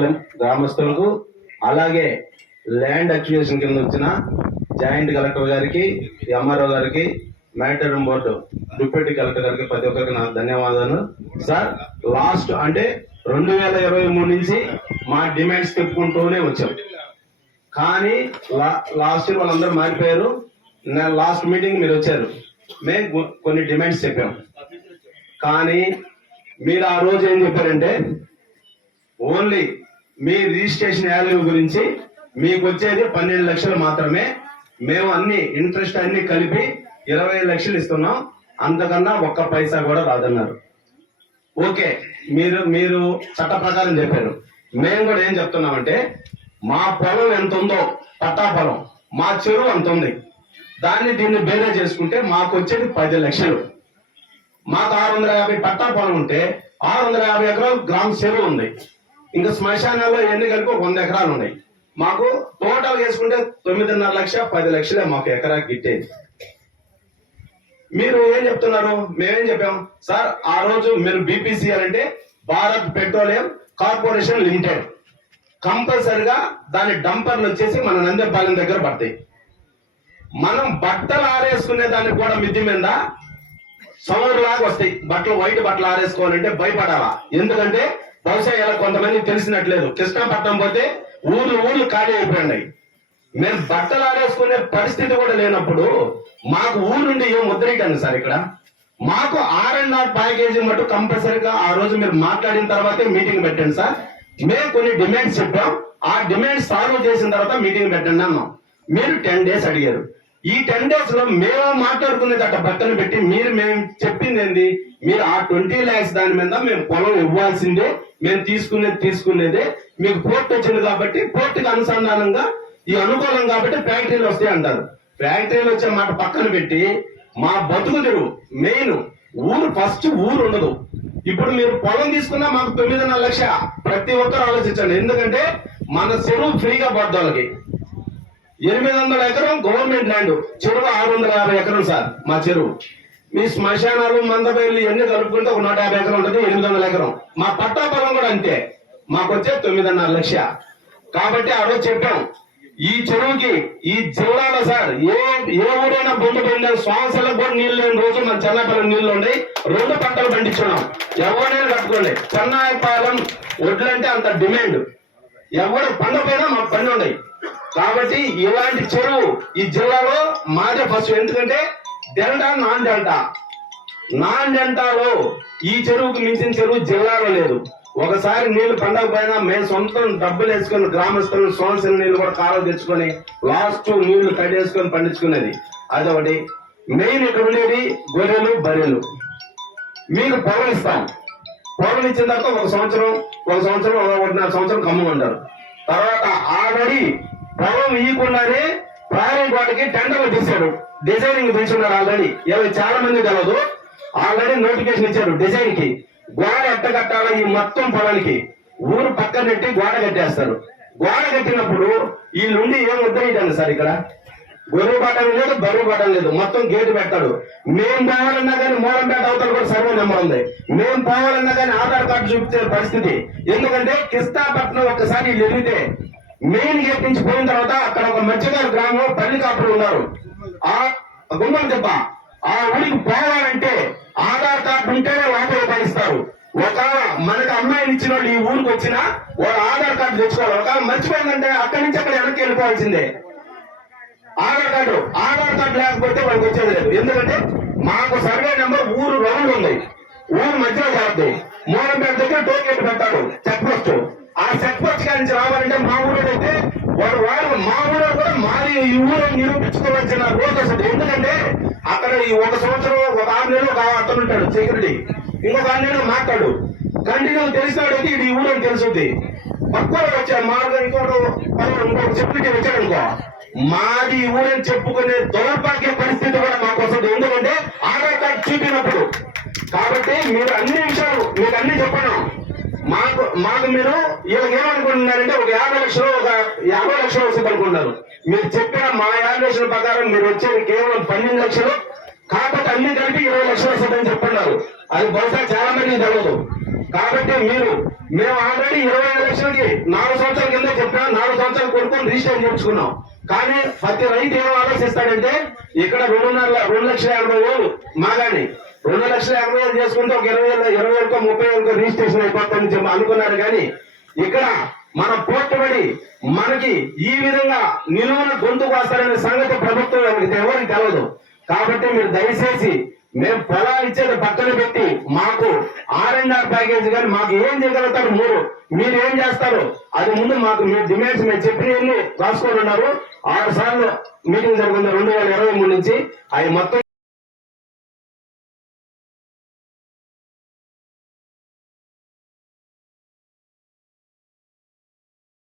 నందెపాలెం గ్రామస్తులకు అలాగే land acquisition కింద వచ్చిన జాయింట్ కలెక్టర్ గారికి ఎంఆర్ఓ గారికి మ్యాటర్ బోర్డు డిప్యూటీ కలెక్టర్ గారికి ప్రతి ఒక్కరికి నా ధన్యవాదాలు. సార్ లాస్ట్ అంటే రెండు వేల ఇరవై మూడు నుంచి మా డిమాండ్స్ చెప్పుకుంటూనే వచ్చాం. కానీ లా- లాస్ట్ ఇయర్ వాళ్ళందరూ మారిపోయారు. లాస్ట్ మీటింగ్ మీరు వచ్చారు. మేము కొన్ని డిమాండ్స్ చెప్పాం. కానీ మీరు ఆ రోజు ఏం చెప్పారంటే ఓన్లీ మీ రిజిస్ట్రేషన్ వాల్యూ గురించి మీకు వచ్చేది పన్నెండు లక్షలు మాత్రమే. మేము అన్ని ఇంట్రెస్ట్ అన్ని కలిపి ఇరవై లక్షలు ఇస్తున్నాం. అంతకన్నా ఒక్క పైసా కూడా రాదన్నారు. ఓకే మీరు మీరు చట్ట ప్రకారం చెప్పారు. మేము కూడా ఏం చెప్తున్నామంటే మా పొలం ఎంత ఉందో పట్టా పొలం మా చెరువు అంత ఉంది దాన్ని దీన్ని బేరే చేసుకుంటే మాకు వచ్చేది పది లక్షలు. మాకు ఆరు వందల యాభై పట్టా పొలం ఉంటే ఆరు వందల యాభై ఎకరాలు గ్రామ చెరువు ఉంది. ఇంకా శ్మశానాల్లో ఎన్ని కలిపి ఒక వంద ఎకరాలు ఉన్నాయి. మాకు టోటల్ వేసుకుంటే తొమ్మిదిన్నర లక్ష పది లక్షలే మాకు ఎకరాకి గిట్టేది. మీరు ఏం చెప్తున్నారు? మేమేం చెప్పాం? సార్ ఆ రోజు మీరు బీపీసీఎల్ అంటే భారత్ పెట్రోలియం కార్పొరేషన్ లిమిటెడ్. కంపల్సరిగా దాని డంపర్లు వచ్చేసి మన నందేపాలెం దగ్గర పడతాయి. మనం బట్టలు ఆరేసుకునే దానికి కూడా మిద్ది మీద సౌండ్ వస్తాయి. బట్టలు వైట్ బట్టలు ఆరేసుకోవాలంటే భయపడాలా? ఎందుకంటే బహుశా ఇలా కొంతమంది తెలిసినట్లేదు. కృష్ణాపట్నం పోతే ఊర్లు ఊర్లు ఖాళీ అయిపోయినాయి. మేము బట్టలు ఆడేసుకునే పరిస్థితి కూడా లేనప్పుడు మాకు ఊరు నుండి ఏం ముద్రేయటండి సార్ ఇక్కడ? మాకు ఆర్ అండ్ ఆర్ ప్యాకేజీ మటు కంపల్సరీగా ఆ రోజు మీరు మాట్లాడిన తర్వాతే మీటింగ్ పెట్టండి సార్. మేము కొన్ని డిమాండ్స్ చెప్పాం. ఆ డిమాండ్స్ సాల్వ్ చేసిన తర్వాత మీటింగ్ పెట్టండి అన్నాం. మీరు టెన్ డేస్ అడిగారు. ఈ టెన్ డేస్లో మేము మాట్లాడుకునేది అట్ట బట్టలు పెట్టి మీరు మేము చెప్పింది ఏంది మీరు ఆ ట్వంటీ ల్యాక్స్ దాని మీద మేము పొలం ఇవ్వాల్సిందే మేము తీసుకునేది తీసుకునేదే. మీకు పోర్ట్ వచ్చింది కాబట్టి పోర్టుకి అనుసంధానంగా ఈ అనుకూలం కాబట్టి ఫ్యాక్టరీలు వస్తాయి అంటారు. ఫ్యాక్టరీలు వచ్చే మాట పక్కన పెట్టి మా బతుకు తెరువు మెయిన్ ఊరు ఫస్ట్ ఊరు ఉండదు. ఇప్పుడు మీరు పొలం తీసుకున్నా మాకు తొమ్మిదిన్నర లక్ష. ప్రతి ఒక్కరు ఆలోచించండి. ఎందుకంటే మన చెరువు ఫ్రీగా పడ్డ వాళ్ళకి. ఎనిమిది వందల ఎకరం గవర్నమెంట్ ల్యాండ్ చెరువు ఆరు వందల యాభై ఎకరం సార్ మా చెరువు. మీ శ్మశానాలు మందబయలు ఇవన్నీ కలుపుకుంటే ఒక నూట యాభై ఎకరం ఉంటుంది ఎనిమిది వందల ఎకరం. మా పట్టా పొలం కూడా అంతే. మాకు వచ్చే తొమ్మిదిన్నర లక్ష. కాబట్టి ఆ రోజు చెప్పాం ఈ చెరువుకి ఈ జిల్లాలో సార్ ఏ ఏ ఊరైనా భూమి పోయిన శ్వాసలకు కూడా నీళ్ళు లేని రోజు మన చెన్నైపాలెం నీళ్ళు ఉన్నాయి. రెండు పంటలు పండించున్నాం ఎవరైనా కట్టుకోండి. చెన్నాయపాలెం వడ్లంటే అంత డిమాండ్. ఎవరు పండపోయినా మాకు పని ఉన్నాయి. కాబట్టి ఇలాంటి చెరువు ఈ జిల్లాలో మాదే ఫస్ట్. ఎందుకంటే డెల్టా నాన్ డెల్టా. నాన్ డెల్టాలో ఈ చెరువుకు మించిన చెరువు జిల్లాలో లేదు. ఒకసారి నీళ్ళు పండకపోయినా మేము సొంతం డబ్బులు వేసుకొని గ్రామస్తులు సోన్సిన నీళ్ళు కూడా కాలువ తెచ్చుకొని లాస్ట్ నీళ్ళు కట్టేసుకొని పండించుకునేది. అదొకటి. మెయిన్ ఇక్కడ ఉండేది గొర్రెలు బర్రెలు. మీకు పొలం ఇస్తాం. పొలం ఇచ్చిన తర్వాత ఒక సంవత్సరం ఒక సంవత్సరం ఒకటిన్నర సంవత్సరం కమ్ముగా ఉంటారు తర్వాత ఆల్రెడీ పొలం ఇవ్వకుండానే ప్రారంభ వాటికి టెండర్లు తీశాడు డిజైనింగ్ పెంచున్నారు ఆల్రెడీ. ఏమి చాలా మంది తెలదు ఆల్రెడీ నోటిఫికేషన్ ఇచ్చారు డిజైన్కి. గోడ ఎట్ట కట్టాలో ఈ మొత్తం పొలానికి. ఊరు పక్కన పెట్టి గోడ కట్టేస్తారు. గోడ కట్టినప్పుడు వీళ్ళుండి ఏం ఉద్దరించండి సార్ ఇక్కడ? గొర్రె పట్టడం లేదు బరువు పట్టడం లేదు. మొత్తం గేటు పెడతాడు మేం పోవాలన్నా కానీ మోరంపేట అవతల కూడా సర్వే నెంబర్ ఉంది. మేం పోవాలన్నా కానీ ఆధార్ కార్డు చూపించే పరిస్థితి. ఎందుకంటే కిస్తాపట్నం ఒక్కసారి వీళ్ళు మెయిన్ గేట్ నుంచి పోయిన తర్వాత అక్కడ ఒక మధ్యగారు గ్రామం పల్లి కాపులు ఉన్నారు. ఆ గుమ్మం దెబ్బ. ఆ ఊరికి పోవాలంటే ఆధార్ కార్డు ఉంటేనే లోపల పడిస్తారు ఒకవేళ మనకు అమ్మాయిని ఇచ్చిన వాళ్ళు ఈ ఊరికి వచ్చినా వాళ్ళు ఆధార్ కార్డు తెచ్చుకోవాలి. ఒకవేళ మర్చిపోయిందంటే అక్కడి నుంచి అక్కడ వెనక్కి వెళ్ళిపోవాల్సిందే. ఆధార్ కార్డు ఆధార్ కార్డు లేకపోతే వాళ్ళకి వచ్చేది లేదు. ఎందుకంటే మాకు సర్వే నెంబర్ ఊరు ఊరు మాది ఈ ఊరు నిరూపించుకోవాల్సిన రోజు అసలు ఎందుకంటే అక్కడ ఈ ఒక సంవత్సరం ఒక ఆరు నెలలు ఒక అతను ఉంటాడు సెక్యూరిటీ ఇంకొక ఆరు నెలలు మాట్లాడు. కంటిన్యూ తెలిసినాడైతే ఇది ఈ ఊరు అని తెలుసుద్ది పక్కన వచ్చాడు మార్గం ఇంకోటి ఇంకొక సెక్యూరిటీ వచ్చాడు అనుకో మాది ఊరని చెప్పుకునే దౌర్భాగ్య పరిస్థితి కూడా మాకు వస్తుంది. ఎందుకంటే ఆధార్ కార్డు చూపినప్పుడు. కాబట్టి మీరు అన్ని విషయాలు మీకు అన్ని చెప్పను. మాకు మాకు మీరు వీళ్ళకి ఏమనుకుంటున్నారంటే ఒక యాభై లక్షలు ఒక యాభై లక్షలు వస్తుంది అనుకుంటున్నారు మీరు చెప్పిన మా యాభై ప్రకారం మీరు వచ్చేది కేవలం పన్నెండు లక్షలు కాకపోతే అన్ని కలిపి ఇరవై లక్షలు వస్తుందని చెప్తున్నారు. అది బహుశా చాలా మందికి తెలియదు కాబట్టి మీరు మేము ఆల్రెడీ ఇరవై లక్షలకి నాలుగు సంవత్సరాల కింద చెప్పినా నాలుగు సంవత్సరాలు కొనుక్కొని రిజిస్టర్ చేర్చుకున్నాం కానీ ప్రతి రైతు ఏం ఆలోచిస్తాడంటే ఇక్కడ రెండున్నర రెండు లక్షల యాభై వేలు మాగాని. రెండు లక్షల ఎనభై వేలు చేసుకుంటే ఒక ఇరవై వేలు ఇరవై వేలకో ముప్పై వేలకో రిజిస్ట్రేషన్ అయిపోతుందని చెప్పి అనుకున్నారు కానీ ఇక్కడ మన పోట్టుబడి మనకి ఈ విధంగా నిలువన గొంతుకు వస్తారనే సంగతి ప్రభుత్వం ఎవరికి ఎవరికి తెలియదు కాబట్టి మీరు దయచేసి మేము పొలాలు ఇచ్చేది పక్కన పెట్టి మాకు ఆర్ అండ్ ఆర్ ప్యాకేజ్ కానీ మాకు ఏం చేయగలుగుతారు మీరు మీరు ఏం చేస్తారు? అది ముందు మాకు మీ డిమాండ్స్ మేము చెప్పినవన్నీ రాసుకొని ఉన్నారు. ఆరు సార్లు మీటింగ్ జరుగుతుంది రెండు వేల ఇరవై మూడు నుంచి. అవి మొత్తం